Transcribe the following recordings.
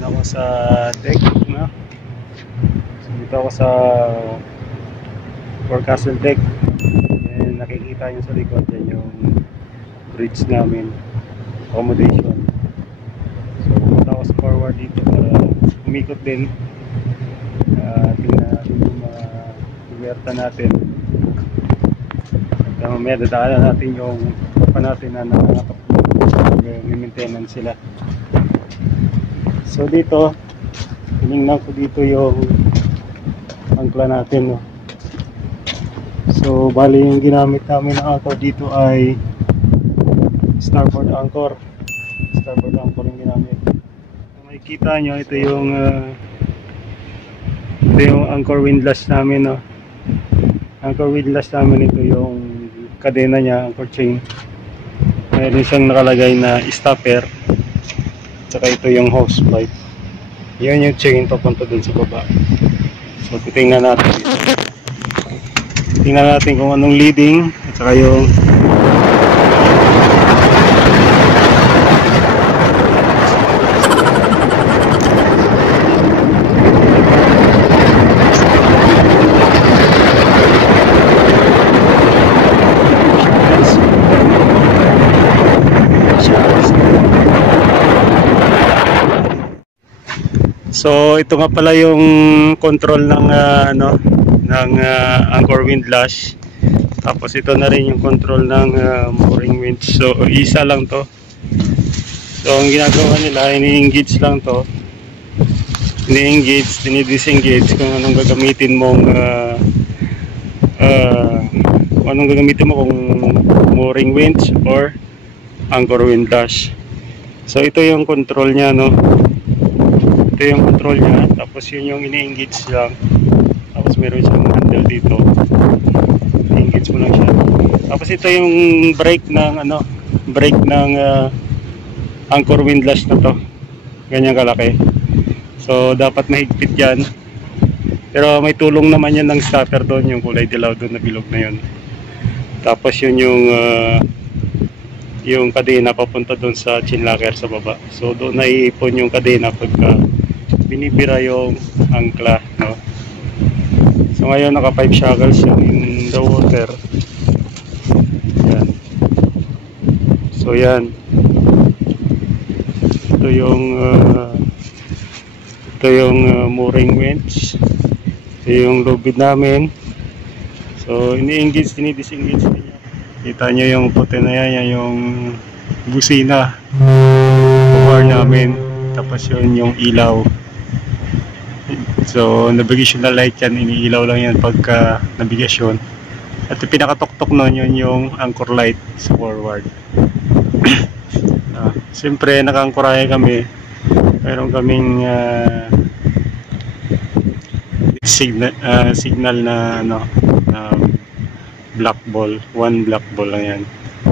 Naman ako sa deck, no? So, dito ako sa forecastle deck. And nakikita nyo sa likod yan yung bridge namin, accommodation. So pumunta ako sa forward dito para umikot din. Tingnan natin yung mga puwerta natin. At mamaya dadaanan natin yung pa natin na maintenance sila. So dito, tinignan ko dito yung angkla natin, no? So bali yung ginamit namin na anchor dito ay starboard anchor. Starboard anchor yung ginamit. So, makikita nyo, ito yung anchor windlass namin, no? Anchor windlass namin, ito yung kadena niya, anchor chain. Mayroon siyang nakalagay na stopper. Tsaka ito yung hose pipe. Yan yung chain papunta dun sa baba. So titingnan natin dito. Tingnan natin kung anong leading at saka yung so ito nga pala yung control ng anchor windlass. Tapos ito na rin yung control ng mooring winch. So isa lang to. So ang ginagawa nila, ini-engage lang to. Ini-engage, dinidisengage kung anong gagamitin mong kung mooring winch or anchor windlass. So ito yung control niya, no? Ito yung control niya, tapos yun yung ini-engage lang. Tapos meron siyang handle dito. I-engage mo lang siya. Tapos ito yung brake ng anchor windlass na to. Ganyan kalaki. So dapat mahigpit yan. Pero may tulong naman yan ng starter doon, yung kulay dilaw doon na bilog na yun. Tapos yun yung kadena papunta doon sa chin locker sa baba. So doon naiipon yung kadena pagka binibira yung angkla, no? So ngayon naka 5 shackles yung in the water. Yan. So yan. Ito yung mooring winch. Ito yung lubid namin. So ini-engage, dinidisengage niya. Kita nyo yung puti na yan, yung busina bar namin. Tapos yun yung ilaw. So navigational light yan, iniilaw lang yan pagka navigasyon. At yung pinakatoktok nun, yun yung anchor light sa forward. Siyempre nakaangkorahe kami. Mayroon kaming signal na black ball, one black ball lang yan.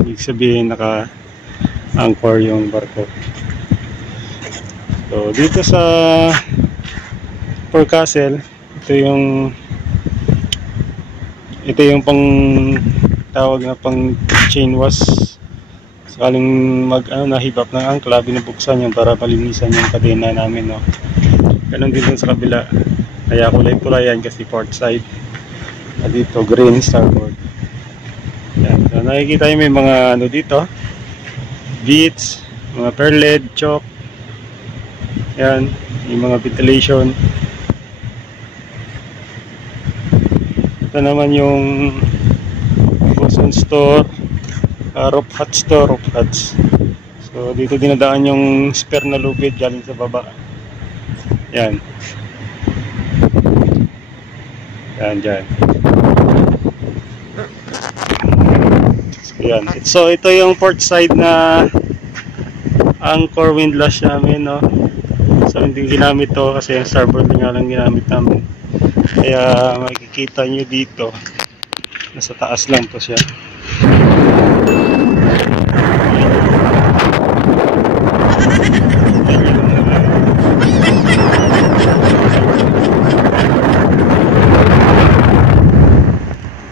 Ibig sabihin naka-anchor yung barko. So dito sa forecastle, ito yung pang tawag na pang chain wash. Sakaling nahibap ng angkla, binubuksan yan para malinisan yung kadena namin, no? Ganun din sa kabila. Kaya kulay-kulay yan kasi port side. Dito green starboard. Yan. So, nakikita nyo may mga dito, beads, mga perled, chalk. Yan, yung mga ventilation. Ito naman yung bosun store, roof hatch to, roof hatch. So dito dinadaan yung spare na lubid galing sa baba. Yan. Yan, dyan. Yan. So ito yung port side na anchor windlass namin, no? So hindi ginamit to kasi yung starboard nga lang ginamit namin. Kaya makikita nyo dito, nasa taas lang to siya.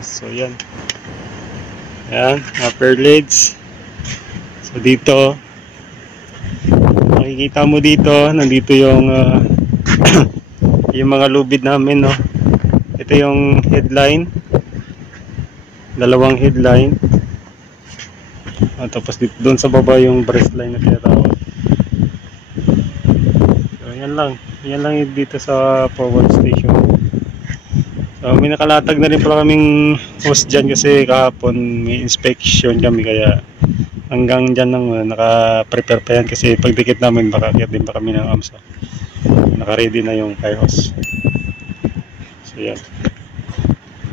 So yan. Yan, upper legs. So dito makikita mo dito, nandito yung yung mga lubid namin, no. Ito yung headline, dalawang headline. Tapos dito, doon sa baba yung breastline na tinatawag. So yan lang yung dito sa forward station. So may nakalatag na rin pala kaming post dyan kasi kahapon may inspection kami, kaya hanggang dyan lang naka-prepare pa yan kasi pagdikit namin baka kaya din pa kami ng AMSA. Naka-ready na yung fire hose. So yan.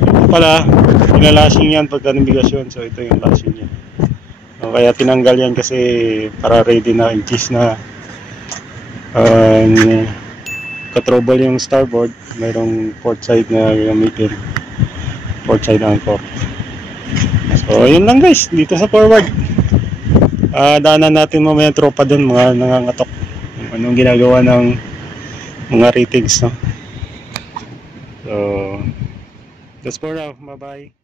Ito pala, ilalashing yan pagka nabigasyon. So ito yung lashing yan. So, kaya tinanggal yan kasi para ready na in case na ka-trouble yung starboard, mayroong port side na gamitin, port side anchor. So yun lang guys, dito sa forward. Daanan natin mamaya tropa dun, mga nangangatok anong ginagawa ng mga ratings, no? So that's for now, bye bye.